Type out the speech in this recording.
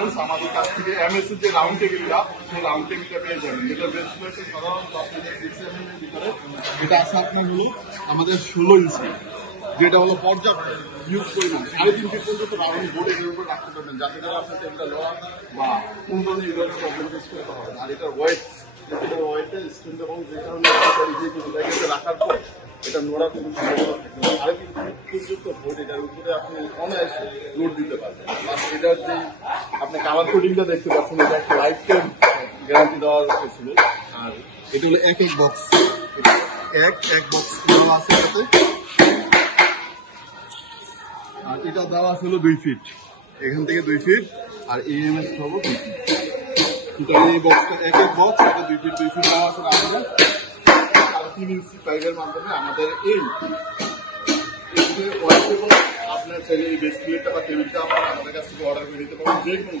Details আমাদের কাছ থেকে এমএস যে রাউন্ড টেবিলটা সেই রাউন্ড টেবিলটা পেয়ে যাবেন, যেটা বেস্ট হয়েছে সাধারণত আপনাদের 6 mm এর ভিতরে। এটা আছে আপনার হলো আমাদের 16 ইঞ্চি, যেটা হলো পর্যাপ্ত ইউজ পরিমাণ 3.5 ফিট পর্যন্ত রাউন্ড বোর্ডে এর উপর রাখতে পারবেন, যাতে করে আপনার টেবিলটা লড়া বা কোন ধরনের ইউজ প্রবলেম ফেস করতে হবে। আর এটার ওয়েট ওয়েটে স্ট্রেন্থ এবং যে কারণে রাখার পর এটা নোড়া কোনো সম্ভাবনা থাকে না। 3.5 ফিট পর্যন্ত বোর্ড, এটার উপরে আপনি অনায়াসে লোড দিতে পারবেন। এটার যে আপনি কালার কোডিংটা দেখতে পাচ্ছেন, এটা একটা লাইফ টাইম গ্যারান্টি দেওয়া হয়েছিল। আর এটা হলো এক বক্স, এক বক্স দেওয়া আছে এটাতে। আর এটা দেওয়া ছিল 2 ফিট, এখান থেকে 2 ফিট, আর EMS হবো 2 ফিট। এই বক্সটা এক বক্স, এটা 2 ফিট দেওয়া আছে আমাদের 3 ইঞ্চি পাইপের মাধ্যমে। আমাদের এই আপনার চাইলে এই বেস প্লেটটা বা টেবিলটা আপনারা আমাদের কাছ থেকে অর্ডার করে দিতে পারেন, যে কোনো